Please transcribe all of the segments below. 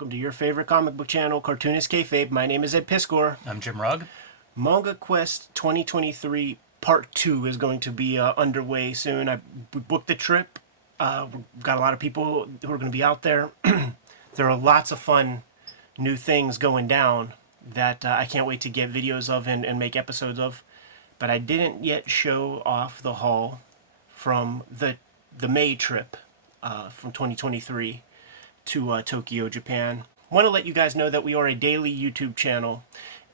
Welcome to your favorite comic book channel, Cartoonist Kayfabe. My name is Ed Piskor. I'm Jim Rugg. Manga Quest 2023 Part 2 is going to be underway soon. We booked the trip. We've got a lot of people who are going to be out there. There are lots of fun new things going down that I can't wait to get videos of and make episodes of. But I didn't yet show off the haul from the May trip from 2023 to Tokyo, Japan. I want to let you guys know that we are a daily YouTube channel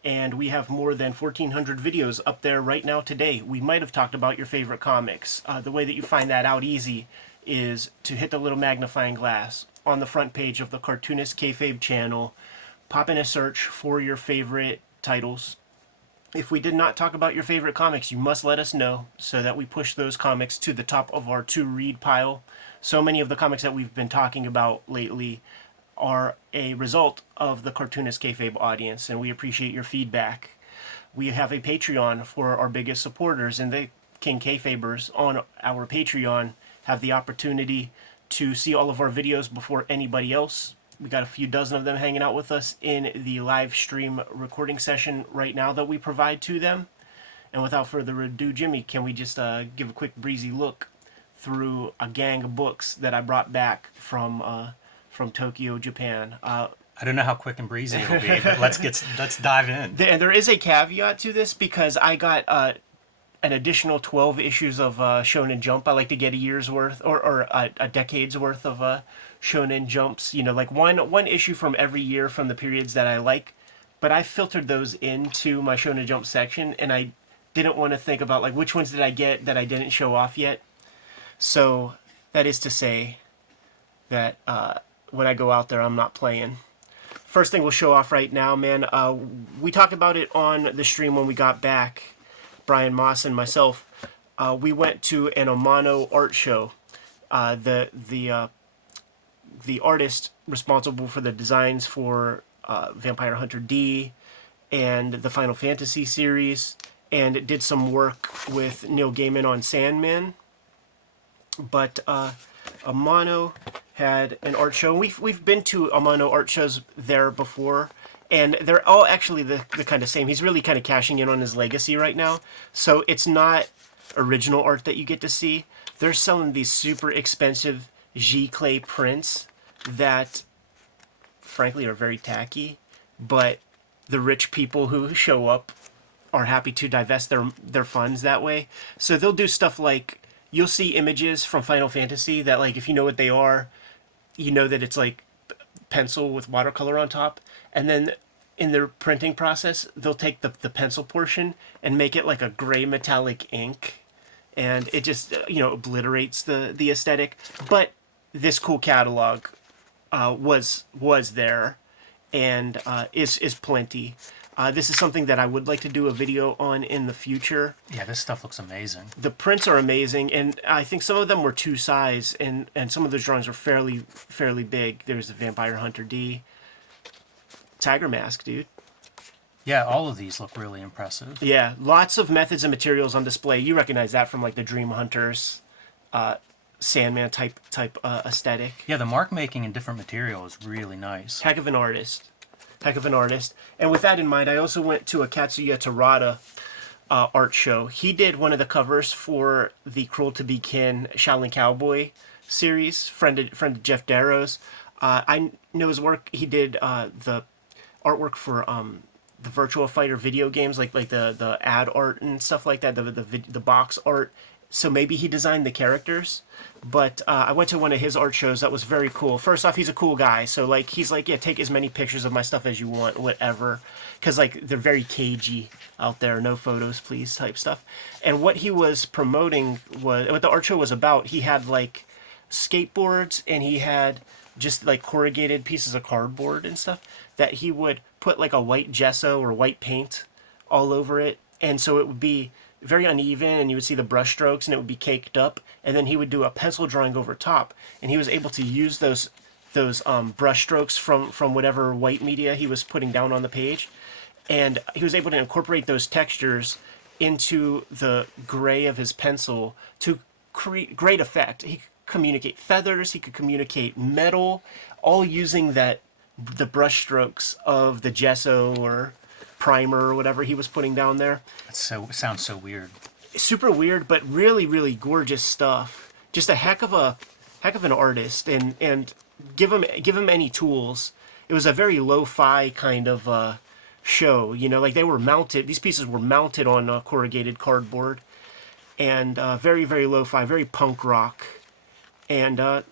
and we have more than 1,400 videos up there right now today. We might have talked about your favorite comics. The way that you find that out easy is to hit the little magnifying glass on the front page of the Cartoonist Kayfabe channel. Pop in a search for your favorite titles. If we did not talk about your favorite comics, you must let us know so that we push those comics to the top of our to-read pile. So many of the comics that we've been talking about lately are a result of the Cartoonist Kayfabe audience, and we appreciate your feedback. We have a Patreon for our biggest supporters, and the King Kayfabers on our Patreon have the opportunity to see all of our videos before anybody else. We got a few dozen of them hanging out with us in the live stream recording session right now that we provide to them. And without further ado, Jimmy, can we just give a quick breezy look through a gang of books that I brought back from Tokyo, Japan? I don't know how quick and breezy it'll be, but let's dive in. And there is a caveat to this because I got an additional 12 issues of Shonen Jump. I like to get a year's worth or a decade's worth of Shonen Jumps. You know, like one issue from every year from the periods that I like. But I filtered those into my Shonen Jump section, and I didn't want to think about like which ones did I get that I didn't show off yet. So that is to say that when I go out there, I'm not playing. First thing we'll show off right now, man. We talked about it on the stream when we got back. Brian Moss and myself, we went to an Amano Art show. The artist responsible for the designs for Vampire Hunter D and the Final Fantasy series, and did some work with Neil Gaiman on Sandman. But Amano had an art show. We've been to Amano art shows there before, and they're all actually the kind of same. He's really kind of cashing in on his legacy right now. So it's not original art that you get to see. They're selling these super expensive G-clay prints that, frankly, are very tacky. But the rich people who show up are happy to divest their funds that way. So they'll do stuff like, you'll see images from Final Fantasy that, like, if you know what they are, you know that it's like pencil with watercolor on top. And then in their printing process, they'll take the pencil portion and make it like a gray metallic ink. And it just, obliterates the aesthetic. But this cool catalog was there and is plenty. This is something that I would like to do a video on in the future. Yeah, this stuff looks amazing. The prints are amazing, and I think some of them were 2 size, and some of those drawings are fairly big. There's the Vampire Hunter D. Tiger Mask, dude. Yeah, all of these look really impressive. Yeah, lots of methods and materials on display. You recognize that from like the Dream Hunters, Sandman type aesthetic. Yeah, the mark making in different material is really nice. Heck of an artist. And with that in mind, I also went to a Katsuya TOA art show. He did one of the covers for the Cruel to Be Kin Shaolin Cowboy series, friend of Jeff Darrow's. I know his work. He did the artwork for the Virtua Fighter video games, like the ad art and stuff like that, the box art. So maybe he designed the characters, but I went to one of his art shows that was very cool. First off, he's a cool guy, so like he's like, yeah, take as many pictures of my stuff as you want, whatever, because like they're very cagey out there, no photos please type stuff. And what he was promoting was what the art show was about. He had like skateboards, and he had just like corrugated pieces of cardboard and stuff that he would put like a white gesso or white paint all over it, and so it would be very uneven, and you would see the brush strokes and it would be caked up, and then he would do a pencil drawing over top, and he was able to use those brush strokes from whatever white media he was putting down on the page, and he was able to incorporate those textures into the gray of his pencil to create great effect. He could communicate feathers, he could communicate metal, all using that the brush strokes of the gesso or primer or whatever he was putting down there. It sounds so weird. Super weird, but really, really gorgeous stuff. Just a heck of an artist, and give him any tools. It was a very lo-fi kind of show, you know, like they were mounted. These pieces were mounted on corrugated cardboard, and very, very lo-fi, very punk rock. And on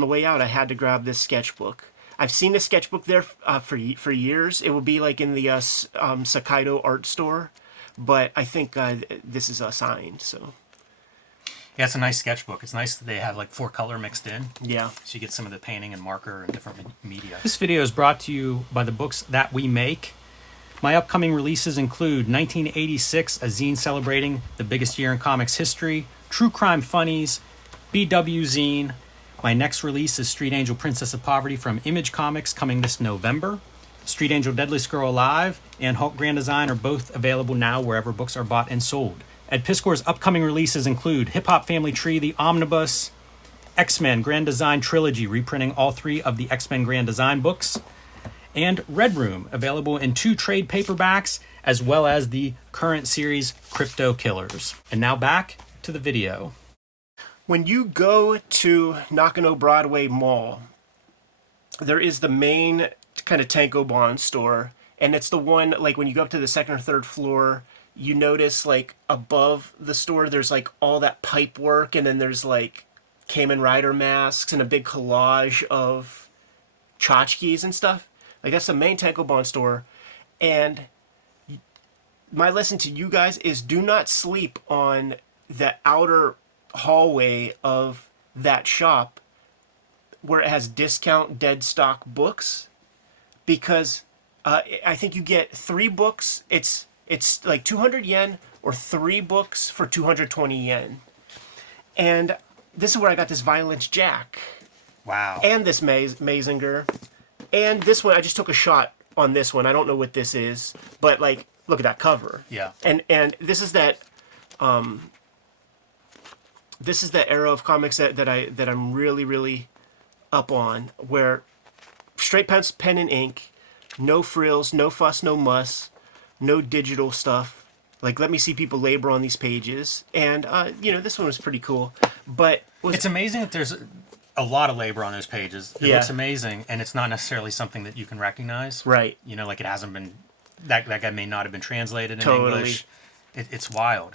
the way out, I had to grab this sketchbook. I've seen this sketchbook there for years. It will be like in the Sairo art store, but I think this is signed. So Yeah, it's a nice sketchbook. It's nice that they have like 4 color mixed in. yeah. So you get some of the painting and marker and different media. This video is brought to you by the books that we make. My upcoming releases include 1986, a zine celebrating the biggest year in comics history, True Crime Funnies, BW Zine. My next release is Street Angel Princess of Poverty from Image Comics, coming this November. Street Angel Deadliest Girl Alive and Hulk Grand Design are both available now wherever books are bought and sold. Ed Piskor's upcoming releases include Hip Hop Family Tree, The Omnibus, X-Men Grand Design Trilogy, reprinting all 3 of the X-Men Grand Design books, and Red Room, available in 2 trade paperbacks, as well as the current series Crypto Killers. And now back to the video. When you go to Nakano Broadway Mall, there is the main kind of Tankobon store, and it's the one, like when you go up to the 2nd or 3rd floor, you notice like above the store there's like all that pipe work, and then there's like Kamen Rider masks and a big collage of tchotchkes and stuff. Like that's the main Tankobon store. And my lesson to you guys is do not sleep on the outer hallway of that shop where it has discount dead stock books, because I think you get 3 books. It's like 200 yen or 3 books for 220 yen. And this is where I got this Violence Jack. Wow. And this Mazinger. And this one, I just took a shot on this one. I don't know what this is, but like, look at that cover. Yeah. And this is that era of comics that I'm really, really up on, where straight pen and ink, no frills, no fuss, no muss, no digital stuff. Like, let me see people labor on these pages. And, this one was pretty cool. But it's amazing that there's a lot of labor on those pages. It looks amazing, and it's not necessarily something that you can recognize. Right. You know, like it hasn't been, that guy may not have been translated in Totally. English. It's wild.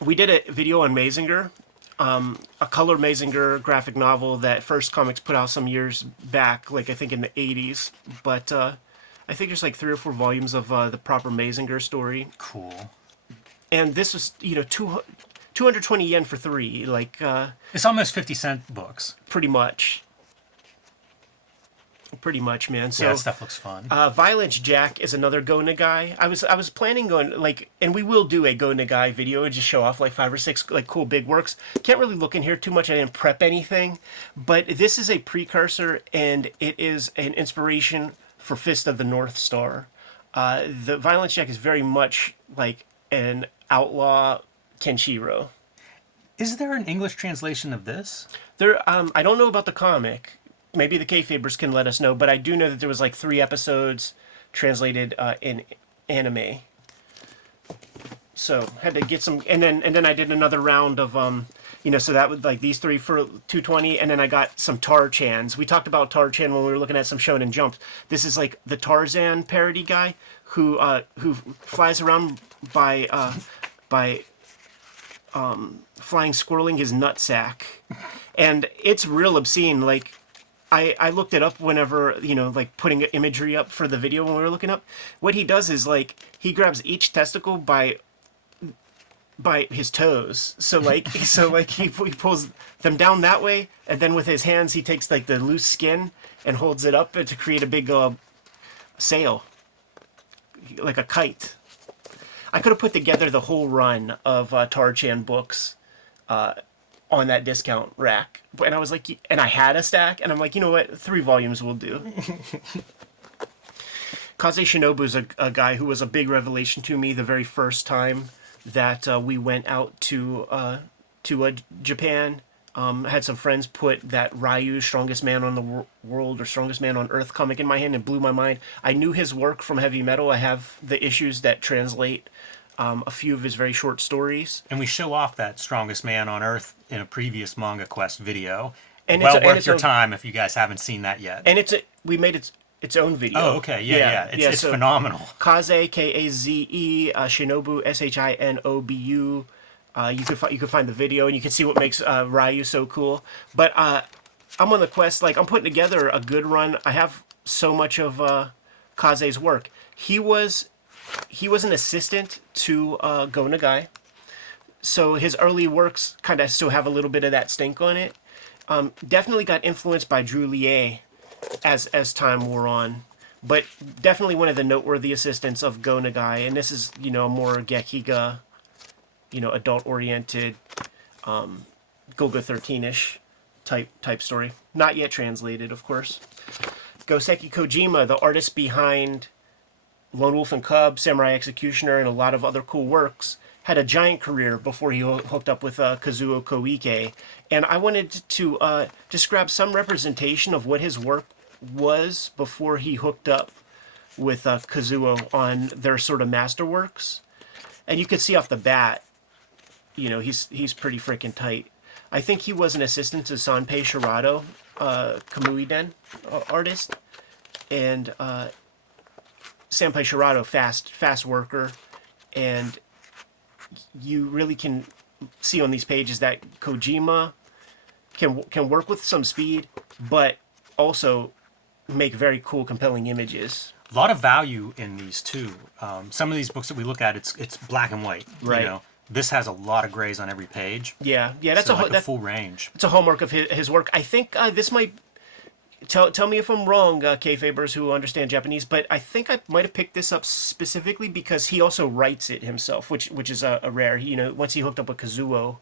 We did a video on Mazinger, a color Mazinger graphic novel that First Comics put out some years back, like I think in the 80s. But I think there's like 3 or 4 volumes of the proper Mazinger story. Cool. And this was, 220 yen for 3, like... it's almost 50-cent books. Pretty much. Pretty much, man. So, yeah, that stuff looks fun. Violence Jack is another Go Nagai. I was planning on, like, and we will do a Go Nagai video and just show off like 5 or 6 like cool big works. Can't really look in here too much. I didn't prep anything. But this is a precursor, and it is an inspiration for Fist of the North Star. The Violence Jack is very much like an outlaw Kenshiro. Is there an English translation of this? There, I don't know about the comic. Maybe the Kayfabers can let us know, but I do know that there was like 3 episodes translated in anime. So had to get some, and then I did another round of so that was like these 3 for 220, and then I got some TarChans. We talked about TarChan when we were looking at some Shonen Jumps. This is like the Tarzan parody guy who flies around by flying squirreling his nutsack, and it's real obscene. Like I looked it up whenever, like putting imagery up for the video when we were looking up. What he does is like he grabs each testicle by his toes. So like he pulls them down that way, and then with his hands he takes like the loose skin and holds it up to create a big sail, like a kite. I could have put together the whole run of TarChan books on that discount rack. And I was like, and I had a stack, and I'm like, you know what, 3 volumes will do. Kaz Shinobu is a guy who was a big revelation to me the very first time that we went out to Japan. Had some friends put that Ryu, Strongest Man on the World or Strongest Man on Earth comic in my hand and blew my mind. I knew his work from Heavy Metal. I have the issues that translate a few of his very short stories. And we show off that Strongest Man on Earth in a previous Manga Quest video. And well it's worth your time if you guys haven't seen that yet. And we made its own video. Oh, okay. Yeah. It's phenomenal. Kaze, Kaze, Shinobu, Shinobu. You can find the video and you can see what makes Ryu so cool. But I'm on the quest, like I'm putting together a good run. I have so much of Kaze's work. He was an assistant to Go Nagai, so his early works kind of still have a little bit of that stink on it. Definitely got influenced by Drew Lier as time wore on, but definitely one of the noteworthy assistants of Go Nagai. And this is a more Gekiga, adult-oriented, Go-Go 13-ish type story. Not yet translated, of course. Goseki Kojima, the artist behind Lone Wolf and Cub, Samurai Executioner, and a lot of other cool works, had a giant career before he hooked up with Kazuo Koike. And I wanted to just grab some representation of what his work was before he hooked up with Kazuo on their sort of masterworks. And you could see off the bat, he's pretty freaking tight. I think he was an assistant to Sanpei Shirato, Kamui-den artist. And Sanpei Shirato, fast worker. And you really can see on these pages that Kojima can work with some speed, but also make very cool, compelling images. A lot of value in these too. Some of these books that we look at, it's black and white. Right. This has a lot of grays on every page. Yeah. That's so a full range. It's a hallmark of his work. I think this might. Tell me if I'm wrong, Kayfabers who understand Japanese, but I think I might have picked this up specifically because he also writes it himself, which is a rare. Once he hooked up with Kazuo,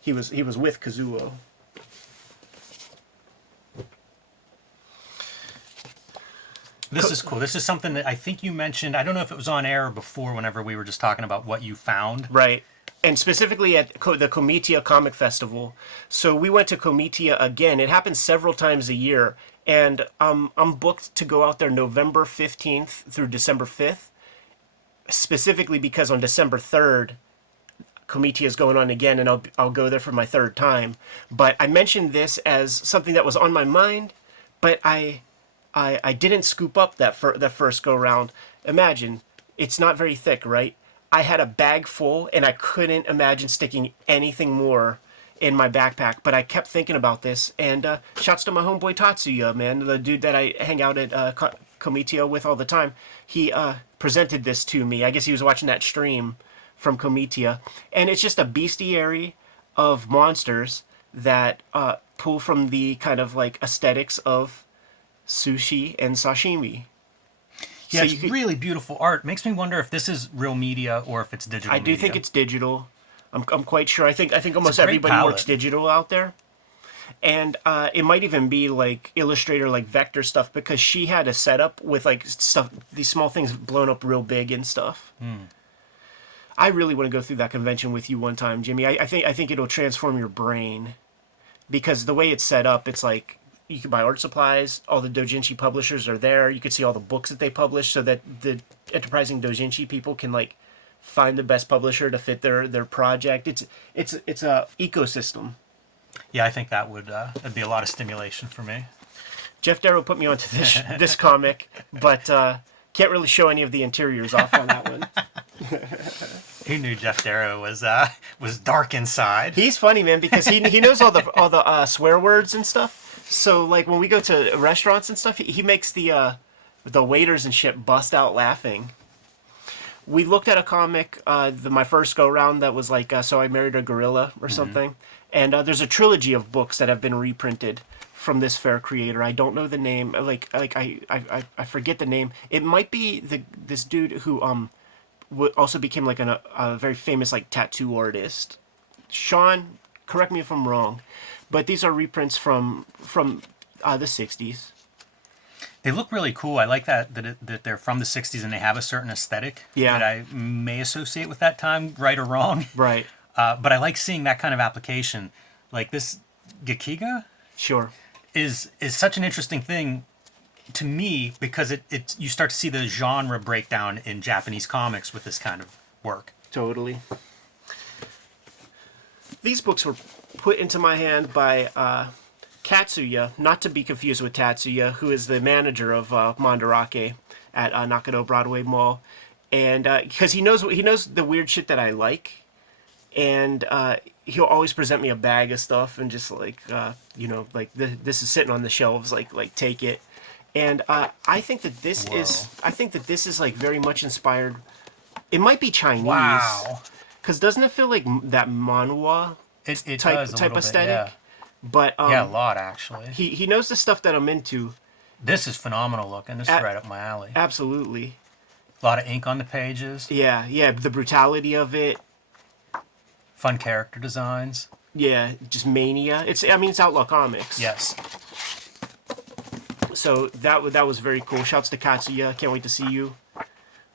he was with Kazuo. This is cool. This is something that I think you mentioned. I don't know if it was on air or before, whenever we were just talking about what you found. Right. And specifically at the Comitia Comic Festival. So we went to Comitia again. It happens several times a year. And I'm booked to go out there November 15th through December 5th. Specifically because on December 3rd, Comitia is going on again, and I'll go there for my third time. But I mentioned this as something that was on my mind, but I didn't scoop up that first go round. Imagine, it's not very thick, right? I had a bag full, and I couldn't imagine sticking anything more in my backpack. But I kept thinking about this, and shouts to my homeboy Tatsuya, man, the dude that I hang out at Comitia with all the time. He presented this to me. I guess he was watching that stream from Comitia, and it's just a bestiary of monsters that pull from the kind of like aesthetics of sushi and sashimi. Yeah, so it's really beautiful art. Makes me wonder if this is real media or if it's digital. I do think it's digital. I'm quite sure. I think almost everybody works digital out there, and it might even be like Illustrator, like vector stuff, because she had a setup with like stuff, these small things blown up real big and stuff. I really want to go through that convention with you one time, Jimmy. I think it'll transform your brain, because the way it's set up, it's like you can buy art supplies. All the doujinshi publishers are there. You can see all the books that they publish, so that the enterprising doujinshi people can like find the best publisher to fit their project. It's a ecosystem. Yeah, I think that would that'd be a lot of stimulation for me. Jeff Darrow put me onto this comic, but can't really show any of the interiors off on that one. Who knew Jeff Darrow was dark inside? He's funny, man, because he knows all the swear words and stuff. So like when we go to restaurants and stuff, he makes the waiters and shit bust out laughing. We looked at a comic my first go round that was like So I Married a Gorilla or something, and there's a trilogy of books that have been reprinted from this fair creator. I don't know the name. I forget the name. It might be this dude who also became like a very famous like tattoo artist. Sean, correct me if I'm wrong, but these are reprints from the 60s. They look really cool. I like that they're from the 60s and they have a certain aesthetic that I may associate with that time, right or wrong. Right. But I like seeing that kind of application. Like this Gekiga Sure. is such an interesting thing to me because it you start to see the genre breakdown in Japanese comics with this kind of work. Totally. These books were put into my hand by Katsuya, not to be confused with Tatsuya, who is the manager of Mandarake at Nakano Broadway Mall, and because he knows the weird shit that I like, and he'll always present me a bag of stuff and just like this is sitting on the shelves, like take it, and I think that this is like very much inspired. It might be Chinese. Wow. Because doesn't it feel like that manhwa It type does a little aesthetic? bit, But yeah, a lot actually. he knows the stuff that I'm into. This is phenomenal looking. This is right up my alley. Absolutely. A lot of ink on the pages. Yeah. The brutality of it. Fun character designs. Yeah, just mania. It's Outlaw Comics. Yes. So that was very cool. Shouts to Katsuya. Can't wait to see you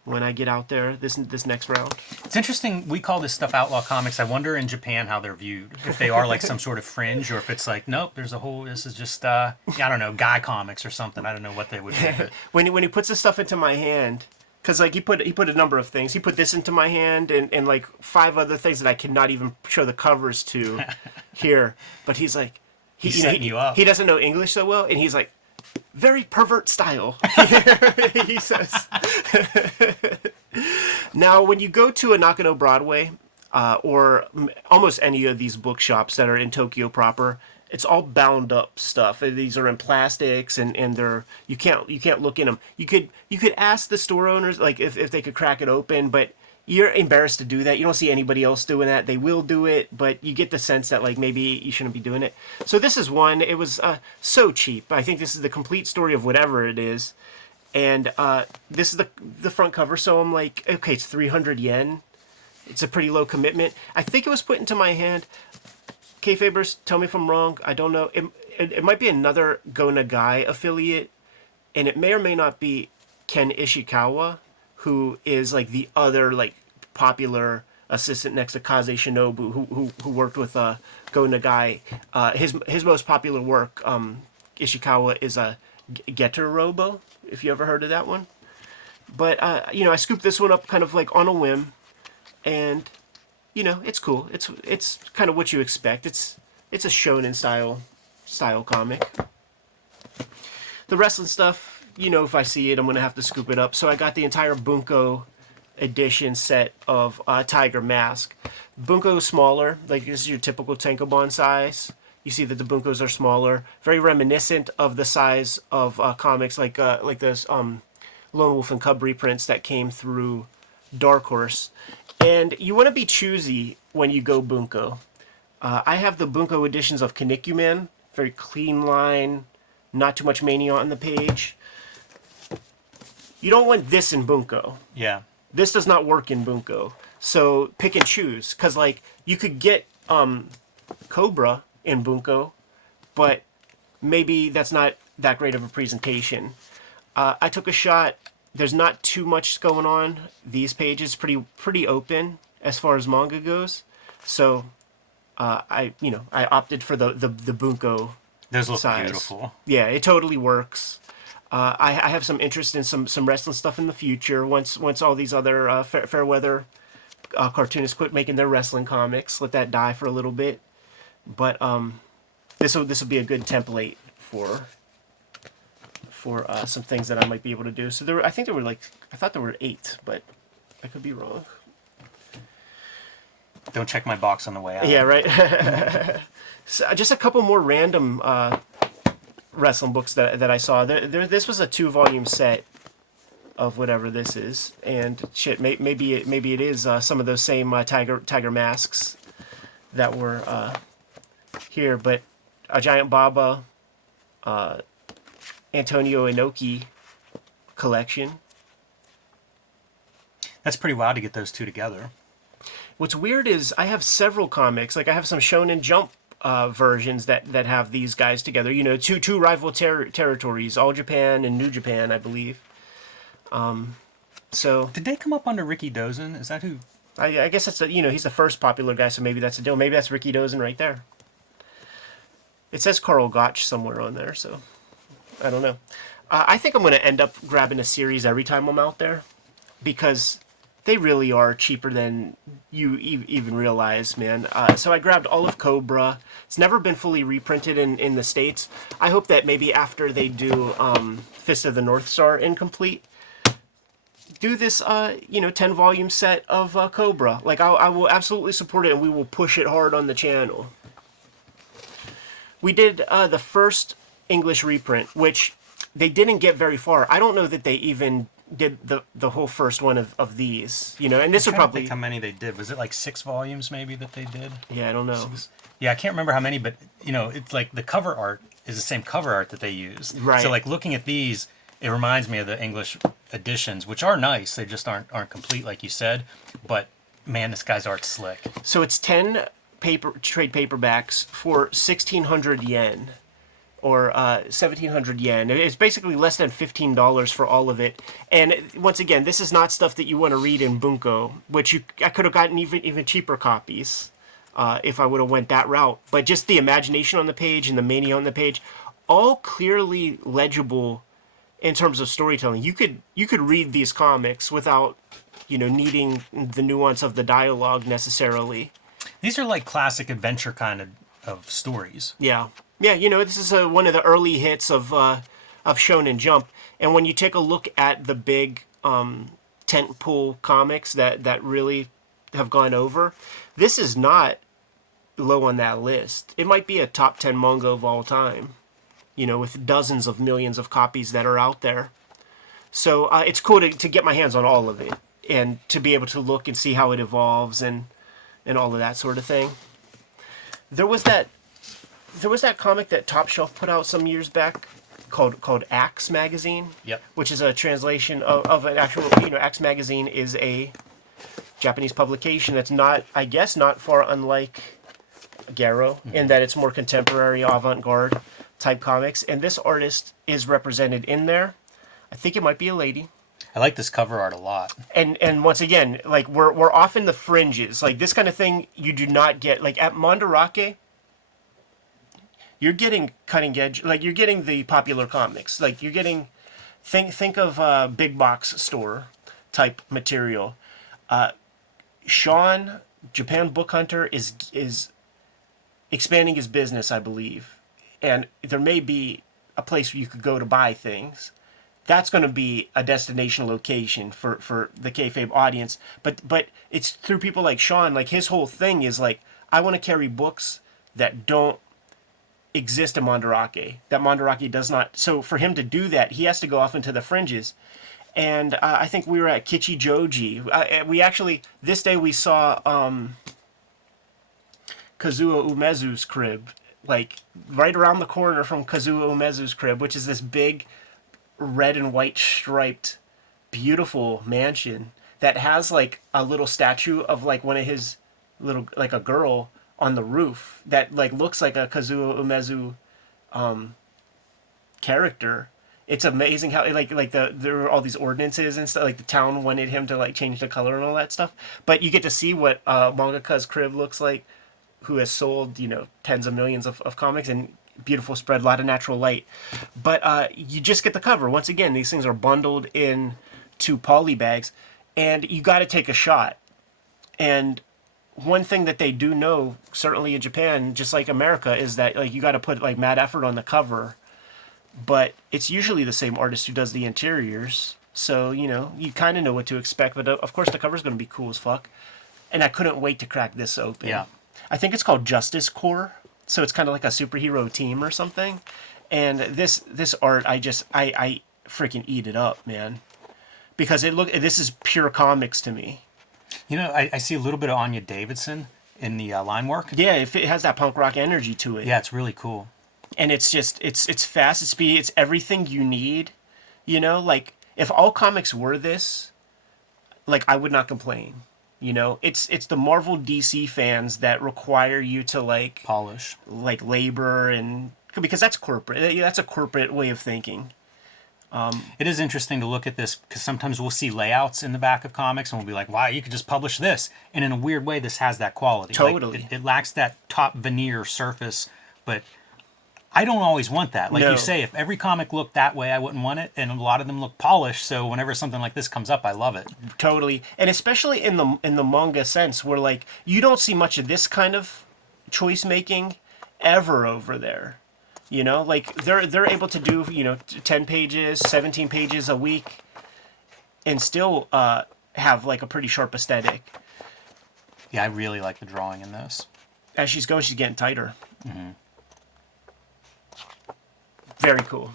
when I get out there this next round. It's interesting. We call this stuff Outlaw Comics. I wonder in Japan how they're viewed. If they are like some sort of fringe, or if it's like, nope, there's a whole. This is just I don't know, guy comics or something. I don't know what they would do. But when he puts this stuff into my hand, because like he put a number of things. He put this into my hand and like 5 other things that I cannot even show the covers to here. But he's like, he's setting you up. He doesn't know English so well, and he's like, very pervert style, he says. Now, when you go to a Nakano Broadway, or almost any of these bookshops that are in Tokyo proper, it's all bound up stuff. These are in plastics, and they're you can't look in them. You could ask the store owners like if they could crack it open, but you're embarrassed to do that. You don't see anybody else doing that. They will do it, but you get the sense that like maybe you shouldn't be doing it. So this is one. It was so cheap. I think this is the complete story of whatever it is, and this is the front cover. So I'm like, okay, it's 300 yen. It's a pretty low commitment. I think it was put into my hand. Kayfabers, tell me if I'm wrong. I don't know. It might be another Go Nagai affiliate, and it may or may not be Ken Ishikawa, who is like the other like popular assistant next to Kaz Shinobu, who worked with Go Nagai. His most popular work, Ishikawa, is a Getter Robo, if you ever heard of that one. But I scooped this one up kind of like on a whim, and it's cool. It's kind of what you expect. It's a shonen style comic. The wrestling stuff, if I see it, I'm gonna have to scoop it up. So I got the entire Bunko edition set of Tiger Mask. Bunko is smaller, like this is your typical Tankobon size. You see that the Bunkos are smaller, very reminiscent of the size of comics like those Lone Wolf and Cub reprints that came through Dark Horse. And you want to be choosy when you go Bunko. I have the Bunko editions of Kinnikuman, very clean line, not too much mania on the page. You don't want this in Bunko. Yeah. This does not work in Bunko. So pick and choose, because like you could get Cobra in Bunko, but maybe that's not that great of a presentation. I took a shot. There's not too much going on. These pages pretty open as far as manga goes. So I opted for the Bunko. Those look size. Beautiful. Yeah, it totally works. I have some interest in some wrestling stuff in the future. Once all these other fair weather cartoonists quit making their wrestling comics, let that die for a little bit. But this will be a good template for some things that I might be able to do. So I thought there were 8, but I could be wrong. Don't check my box on the way out. Yeah, right. So just a couple more random wrestling books that I saw. This was a 2-volume set of whatever this is, and shit, maybe it is some of those same tiger masks that were here, but a Giant Baba, Antonio Inoki collection. That's pretty wild to get those two together. What's weird is I have several comics. Like I have some Shonen Jump versions that have these guys together. Two rival territories, All Japan and New Japan, I believe. So did they come up under Ricky Dozen? Is that who? I guess that's he's the first popular guy, so maybe that's a deal. Maybe that's Ricky Dozen right there. It says Carl Gotch somewhere on there, so I don't know. I think I'm going to end up grabbing a series every time I'm out there because they really are cheaper than you even realize, man. So I grabbed all of Cobra. It's never been fully reprinted in the States. I hope that maybe after they do Fist of the North Star Incomplete, do this 10-volume set of Cobra. Like, I will absolutely support it, and we will push it hard on the channel. We did the first English reprint, which they didn't get very far. I don't know that they even did the whole first one of these, and this would probably... think how many they did. Was it like 6 volumes maybe that they did? Yeah, I don't know. Yeah, I can't remember how many, but, it's like the cover art is the same cover art that they used. Right. So, like, looking at these, it reminds me of the English editions, which are nice. They just aren't complete, like you said. But, man, this guy's art's slick. So it's 10 trade paperbacks for 1,600 yen. Or 1,700 yen. It's basically less than $15 for all of it. And once again, this is not stuff that you want to read in Bunko, which I could have gotten even cheaper copies if I would have went that route. But just the imagination on the page and the mania on the page, all clearly legible in terms of storytelling. You could read these comics without needing the nuance of the dialogue necessarily. These are like classic adventure kind of stories. Yeah. Yeah, this is one of the early hits of Shonen Jump, and when you take a look at the big tentpole comics that really have gone over, this is not low on that list. It might be a top 10 manga of all time, with dozens of millions of copies that are out there. So it's cool to get my hands on all of it, and to be able to look and see how it evolves and all of that sort of thing. There was that comic that Top Shelf put out some years back called Axe Magazine. Yep. Which is a translation of an actual, Axe Magazine is a Japanese publication that's not far unlike Garo, in that it's more contemporary, avant-garde type comics. And this artist is represented in there. I think it might be a lady. I like this cover art a lot. And once again, like, we're off in the fringes. Like, this kind of thing you do not get. Like, at Mandarake, you're getting cutting edge, like you're getting the popular comics, like you're getting, think of big box store type material. Sean, Japan Book Hunter, is expanding his business, I believe, and there may be a place where you could go to buy things. That's going to be a destination location for the Kayfabe audience, but it's through people like Sean. Like, his whole thing is like, I want to carry books that don't exist in Mandarake, that Mandarake does not. So for him to do that, he has to go off into the fringes. And I think we were at Kichi Joji. We actually, this day we saw Kazuo Umezu's crib, like right around the corner from Kazuo Umezu's crib, which is this big red and white striped beautiful mansion that has like a little statue of like one of his little, like a girl on the roof that like looks like a Kazuo Umezu character. It's amazing how there are all these ordinances and stuff. Like, the town wanted him to like change the color and all that stuff. But you get to see what Mangaka's crib looks like, who has sold tens of millions of comics, and beautiful spread, a lot of natural light. But you just get the cover. Once again, these things are bundled in to poly bags, and you got to take a shot. And one thing that they do know, certainly in Japan, just like America, is that like you got to put like mad effort on the cover, but it's usually the same artist who does the interiors, so you kind of know what to expect. But of course, the cover's going to be cool as fuck, and I couldn't wait to crack this open. Yeah, I think it's called Justice Corps, so it's kind of like a superhero team or something. And this art, I freaking eat it up, man, because this is pure comics to me. I see a little bit of Anya Davidson in the line work. Yeah, if it has that punk rock energy to it. Yeah, it's really cool. And it's just, it's fast, it's speedy, it's everything you need. Like, if all comics were this, like, I would not complain. It's the Marvel DC fans that require you to, like, polish, like, labor, and because that's corporate. That's a corporate way of thinking. It is interesting to look at this, because sometimes we'll see layouts in the back of comics and we'll be like, wow, you could just publish this. And in a weird way, this has that quality. Totally. Like, it lacks that top veneer surface, but I don't always want that. Like No. you say, if every comic looked that way, I wouldn't want it. And a lot of them look polished. So whenever something like this comes up, I love it. Totally. And especially in the manga sense, where like you don't see much of this kind of choice making ever over there. You know, like they're able to do, 10 pages, 17 pages a week and still have like a pretty sharp aesthetic. Yeah, I really like the drawing in this. As she's going, she's getting tighter. Mm-hmm. Very cool.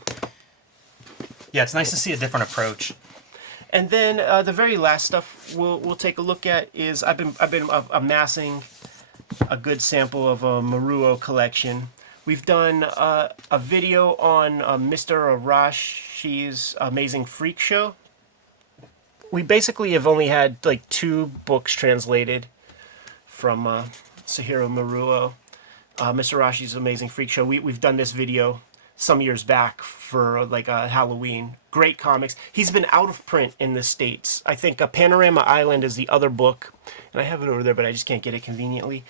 Yeah, it's nice to see a different approach. And then the very last stuff we'll take a look at is I've been amassing a good sample of a Maruo collection. We've done a video on Mr. Arashi's Amazing Freak Show. We basically have only had like 2 books translated from Sairo Maru. Mr. Arashi's Amazing Freak Show. We've done this video some years back for like Halloween. Great comics. He's been out of print in the States. I think Panorama Island is the other book, and I have it over there, but I just can't get it conveniently.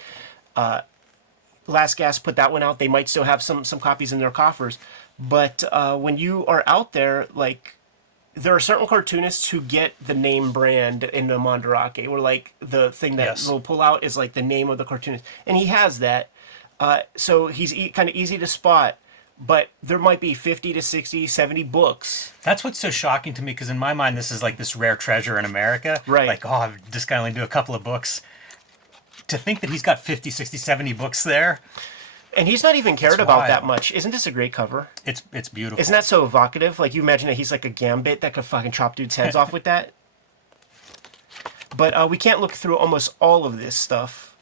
Last Gasp put that one out. They might still have some copies in their coffers, but when you are out there, like there are certain cartoonists who get the name brand in the Mandarake, where like the thing that Yes. will pull out is like the name of the cartoonist, and he has that. So he's kind of easy to spot. But there might be 50 to 60, 70 books. That's what's so shocking to me, because in my mind, this is like this rare treasure in America. Right. Like, oh, this guy only do a couple of books. To think that he's got 50, 60, 70 books there. And he's not even cared It's about wild. that much. Isn't this a great cover? It's beautiful. Isn't that so evocative? Like, you imagine that he's like a gambit that could fucking chop dudes' heads off with that. But we can't look through almost all of this stuff.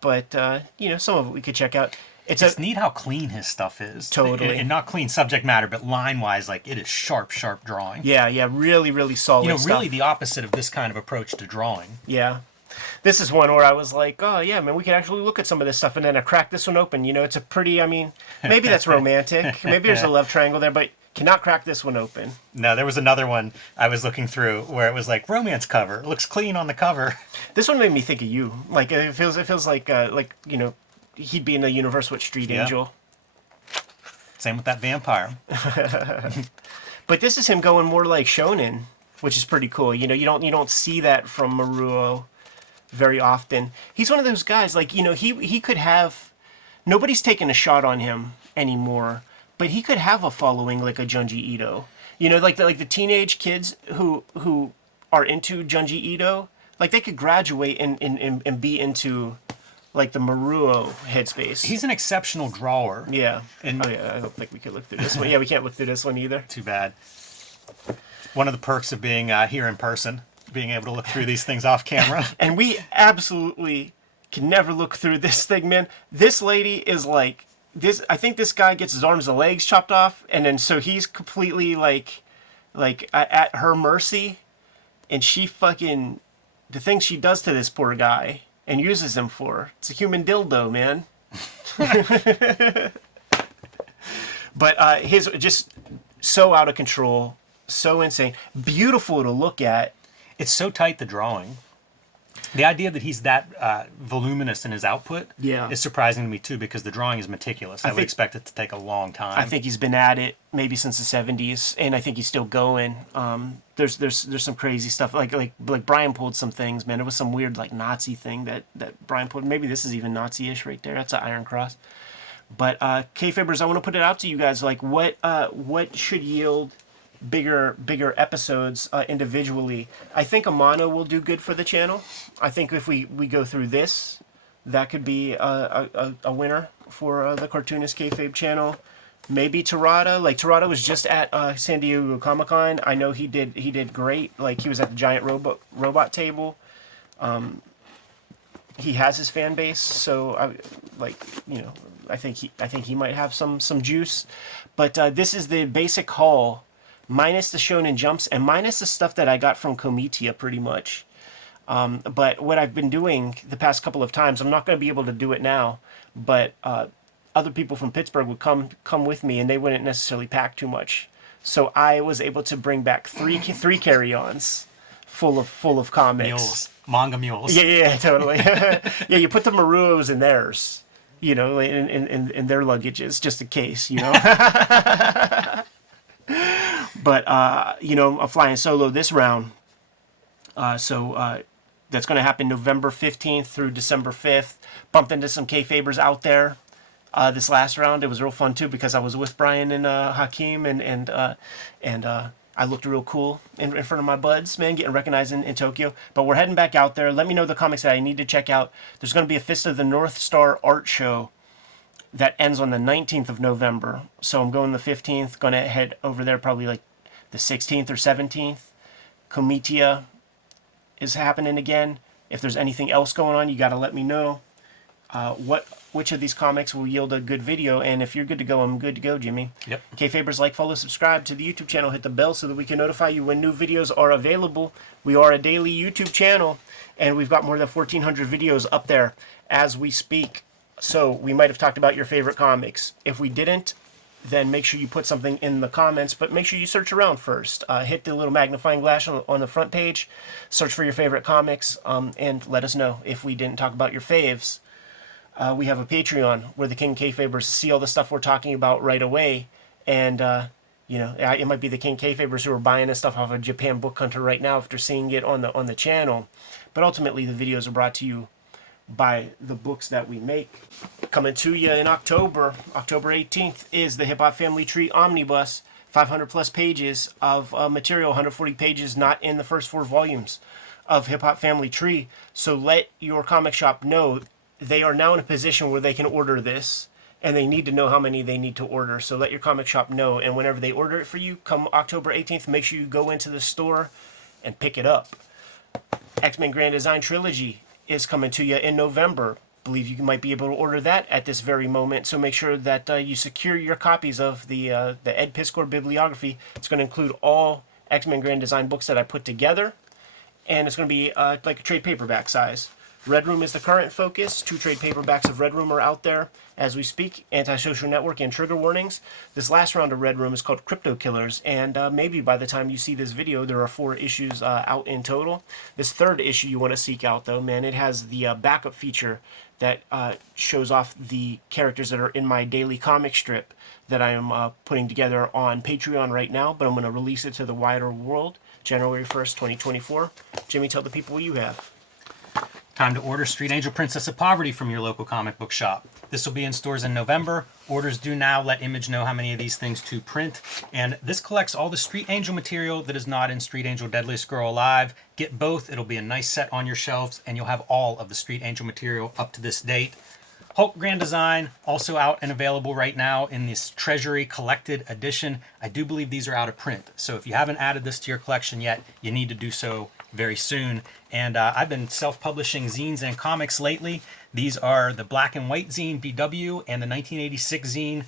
But, some of it we could check out. It's neat how clean his stuff is. Totally. And not clean subject matter, but line-wise, like, it is sharp, sharp drawing. Yeah, really, really solid stuff. Really the opposite of this kind of approach to drawing. Yeah. This is one where I was like, oh, yeah, man, we could actually look at some of this stuff. And then I cracked this one open. It's a pretty, maybe that's romantic. Maybe there's a love triangle there, but cannot crack this one open. No, there was another one I was looking through where it was like, romance cover. It looks clean on the cover. This one made me think of you. Like, it feels like he'd be in the universe with Street Angel. Same with that vampire. But this is him going more like shonen, which is pretty cool. You don't see that from Maruo very often. He's one of those guys, like, he could have, nobody's taking a shot on him anymore, but he could have a following like a Junji Ito. Like the teenage kids who are into Junji Ito, like they could graduate and be into like the Maruo headspace. He's an exceptional drawer. Yeah. And I don't think we could look through this one. Yeah, we can't look through this one either. Too bad. One of the perks of being here in person, being able to look through these things off camera. And we absolutely can never look through this thing, man. This lady is like this. I think this guy gets his arms and legs chopped off, and then so he's completely like at her mercy, and she fucking the things she does to this poor guy and uses him for. It's a human dildo, man. But his just so out of control, so insane, beautiful to look at. It's so tight, the drawing. The idea that he's that voluminous in his output is surprising to me, too, because the drawing is meticulous. I would expect it to take a long time. I think he's been at it maybe since the 70s, and I think he's still going. There's some crazy stuff. Like Brian pulled some things, man. It was some weird, like, Nazi thing that Brian pulled. Maybe this is even Nazi-ish right there. That's an Iron Cross. But, Kayfabers, I want to put it out to you guys. Like, what should yield bigger episodes individually? I think Amano will do good for the channel. I think if we go through this, that could be a winner for the Cartoonist Kayfabe channel. Maybe Terada. Like, Terada was just at San Diego Comic-Con. I know he did great. Like, he was at the giant robot table. He has his fan base, so I think he might have some juice. But this is the basic haul, minus the Shonen Jumps and minus the stuff that I got from Comitia, pretty much. But what I've been doing the past couple of times, I'm not going to be able to do it now, but other people from Pittsburgh would come with me, and they wouldn't necessarily pack too much. So I was able to bring back three carry-ons full of comics. Mules. Manga mules. Yeah, totally. Yeah, you put the Maruos in theirs. you know, in their luggages, just in case, you know. But, you know, I'm flying solo this round. So that's going to happen November 15th through December 5th. Bumped into some Kayfabers out there this last round. It was real fun, too, because I was with Brian and Hakeem, and I looked real cool in front of my buds, man, getting recognized in Tokyo. But we're heading back out there. Let me know the comics that I need to check out. There's going to be a Fist of the North Star art show that ends on the 19th of November. So I'm going the 15th, going to head over there probably like the 16th or 17th. Comitia is happening again. If there's anything else going on, you got to let me know. Which of these comics will yield a good video, and if you're good to go, I'm good to go, Jimmy. Yep. Kayfabers, like, follow, subscribe to the YouTube channel, hit the bell so that we can notify you when new videos are available. We are a daily YouTube channel, and we've got more than 1,400 videos up there as we speak. So we might have talked about your favorite comics. If we didn't, then make sure you put something in the comments, but make sure you search around first. Hit the little magnifying glass on the front page, search for your favorite comics, and let us know if we didn't talk about your faves. We have a Patreon where the King Kayfabers see all the stuff we're talking about right away, and you know, it might be the King Kayfabers who are buying this stuff off of Japan Book Hunter right now after seeing it on the channel. But ultimately, the videos are brought to you by the books that we make. Coming to you in October 18th, is the Hip Hop Family Tree Omnibus, 500 plus pages of material, 140 pages not in the first 4 volumes of Hip Hop Family Tree. So let your comic shop know they are now in a position where they can order this, and they need to know how many they need to order. So let your comic shop know, and whenever they order it for you, come October 18th, make sure you go into the store and pick it up. X-Men Grand Design Trilogy is coming to you in November. Believe you might be able to order that at this very moment, so make sure that you secure your copies of the Ed Piskor bibliography. It's going to include all X-Men Grand Design books that I put together, and it's going to be like a trade paperback size. Red Room is the current focus. 2 trade paperbacks of Red Room are out there as we speak. Antisocial Network and Trigger Warnings. This last round of Red Room is called Crypto Killers, and maybe by the time you see this video, there are 4 issues out in total. This 3rd issue you want to seek out, though, man. It has the backup feature that shows off the characters that are in my daily comic strip that I am putting together on Patreon right now, but I'm going to release it to the wider world January 1st, 2024. Jimmy, tell the people what you have. Time to order Street Angel Princess of Poverty from your local comic book shop. This will be in stores in November. Orders due now. Let Image know how many of these things to print. And this collects all the Street Angel material that is not in Street Angel Deadliest Girl Alive. Get both. It'll be a nice set on your shelves, and you'll have all of the Street Angel material up to this date. Hulk Grand Design, also out and available right now in this Treasury Collected Edition. I do believe these are out of print, so if you haven't added this to your collection yet, you need to do so very soon. And I've been self-publishing zines and comics lately. These are the Black and White zine, BW, and the 1986 zine,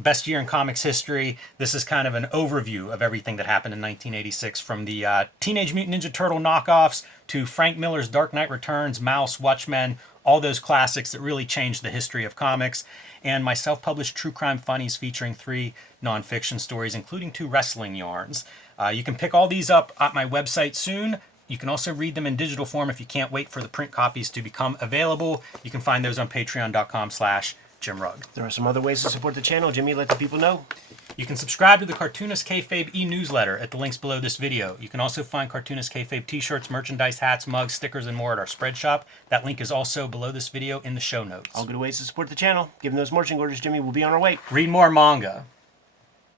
Best Year in Comics History. This is kind of an overview of everything that happened in 1986, from the Teenage Mutant Ninja Turtle knockoffs to Frank Miller's Dark Knight Returns, Mouse, Watchmen, all those classics that really changed the history of comics. And my self-published True Crime Funnies featuring 3 nonfiction stories, including 2 wrestling yarns. You can pick all these up at my website soon. You can also read them in digital form if you can't wait for the print copies to become available. You can find those on patreon.com/JimRugg. There are some other ways to support the channel. Jimmy, let the people know. You can subscribe to the Cartoonist Kayfabe e-newsletter at the links below this video. You can also find Cartoonist Kayfabe t-shirts, merchandise, hats, mugs, stickers, and more at our spread shop. That link is also below this video in the show notes. All good ways to support the channel. Given those marching orders, Jimmy, we'll be on our way. Read more manga.